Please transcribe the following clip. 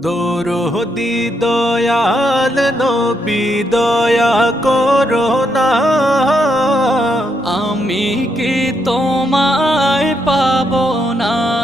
দরদি দয়াল নবী দয়া করো না, আমি কি তোমায় পাবো না?